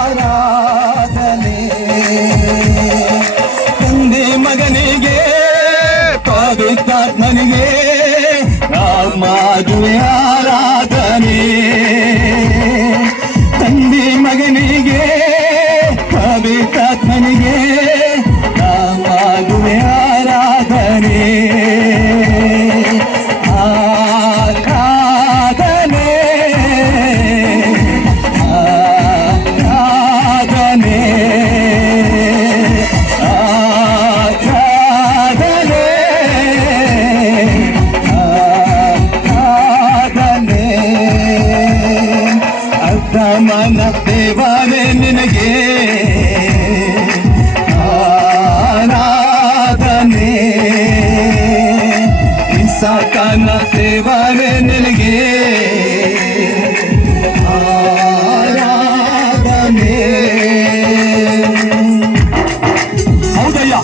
ಆರಾಧನೆ ತಂದೆ ಮಗನಿಗೆ ಪವಿತ್ರಾತ್ಮನಿಗೆ ನಮ್ಮದುವೆ ಆರಾಧನೆ ತಂದೆ ಮಗನಿಗೆ ಪವಿತ್ರಾತ್ಮನಿಗೆ ನಮ್ಮದುವೆ ಆರಾಧನೆ ಮನ ದೇವರೇ ನಿನಗೆ ಆರಾಧನೆ ಇಸಾಕನ ದೇವರೇ ನಿನಗೆ ಆರಾಧನೆ. ಹೌದಯ್ಯ,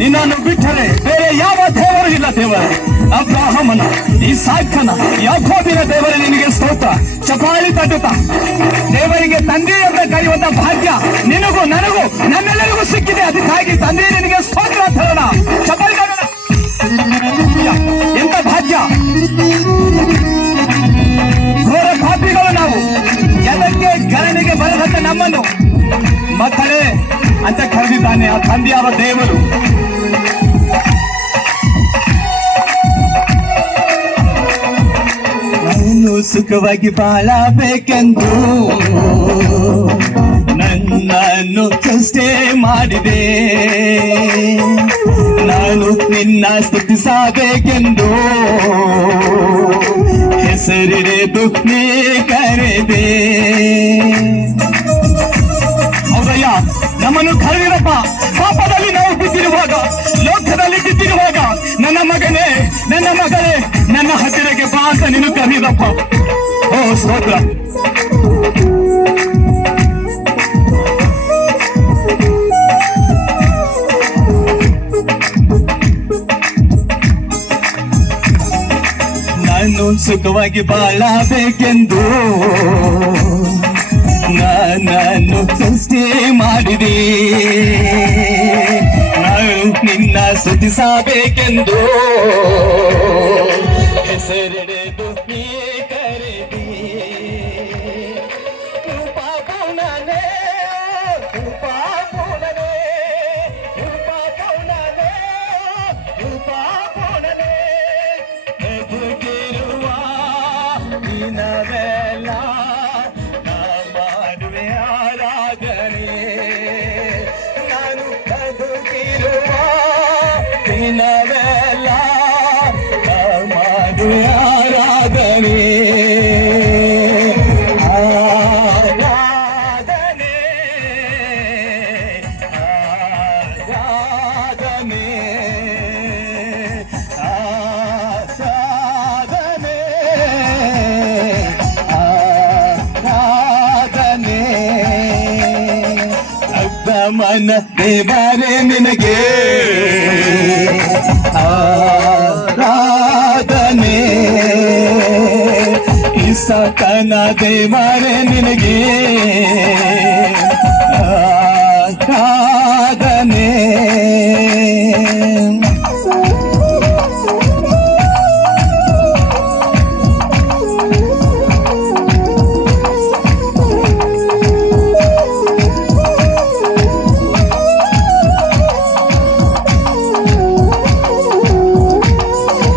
ನಿನ್ನನ್ನು ಬಿಟ್ಟರೆ ಬೇರೆ ಯಾವ ದೇವರು ಇಲ್ಲ ದೇವರೇ. ಅಬ್ರಾಹಮನ, ಇಸಾಕನ, ಯಾಕೋಬಿನ ದೇವರೇ ನಿನಗೆ ಸ್ತೋತ್ರ. ಚಪಾಳಿ ತಟ್ಟುತ್ತಾ ದೇವರಿಗೆ ತಂದೆ ಅಂತ ಕರೆಯುವಂತ ಭಾಗ್ಯ ನಿನಗೂ ನನಗೂ ನಮ್ಮೆಲ್ಲರಿಗೂ ಸಿಕ್ಕಿದೆ. ಅದಕ್ಕಾಗಿ ತಂದೆ ನಿನಗೆ ಸ್ತೋತ್ರ ಅಂತ ಹೇಳೋಣ. ಚಪಾಳಿ ತಟ್ಟೋಣ. ಎಂತ ಭಾಗ್ಯ! ಘೋರ ಪಾಪಿಗಳು ನಾವು. ಎಲ್ಲಕ್ಕೆ ಗಣನೆಗೆ ಬರದಂತ ನಮ್ಮನ್ನು ಮಕ್ಕಳೇ ಅಂತ ಕರೆದಿದ್ದಾನೆ ಆ ತಂದೆಯಾದ ದೇವರು. ಸುಖವಾಗಿ ಬಾಳಬೇಕೆಂದು ನನ್ನನ್ನು ಸೃಷ್ಟಿ ಮಾಡಿದೆ. ನಾನು ನಿನ್ನ ಸ್ತುತಿಸಬೇಕೆಂದು ಹೆಸರಿಡೆದು ನೀ ಕರೆದೆ. ಹೌದಯ್ಯ, ನಮ್ಮನ್ನು ಕರೆದಿರಪ್ಪ. ಪಾಪದಲ್ಲಿ ನಾವು ಬಿದ್ದಿರುವಾಗ, ಲೋಕದಲ್ಲಿ ಬಿದ್ದಿರುವಾಗ, ನನ್ನ ಮಗನೇ, ನನ್ನ ಮಗಳೇ, ನನ್ನ ಹತ್ತಿರಕ್ಕೆ ಬಾ ಅಂತ ನೀನು ಕರೆದಿರಪ್ಪ. ಓ ಸ್ತೋತ್ರ. ನಾನು ಸುಖವಾಗಿ ಬಾಳಬೇಕೆಂದು ನನ್ನನ್ನು ಸೃಷ್ಟಿ ಮಾಡಿದೆ. ನಾನು ನಿನ್ನ ಸ್ತುತಿಸಬೇಕೆಂದು ಹೆಸರಿಡೆದು ನೀ ಕರೆದಿ. ಕೃಪಾ ಪೌನನೇ, ಕೃಪಾ ಪೌನನೇ, ಕೃಪಾ ಪೌನನೇ, ಕೃಪಾ ಪೌನನೇ, ಬದುಕಿರುವ ದಿನವೆಲ್ಲ ನಮ್ಮದುವೆ ಆರಾಧನೆ. ನಾನು ಬದುಕಿರುವ ದಿನವೆಲ್ಲ ನಮ್ಮದುವೆ ಆರಾಧನೆ. ಆರಾಧನೆ, ಆರಾಧನೆ, ಆರಾಧನೆ, ಆರಾಧನೆ. ಮನ ದೇವರೇ ನಿನಗೆ ಆರಾಧನೆ. ಇಸಾಕನ ದೇವರೇ ನಿನಗೆ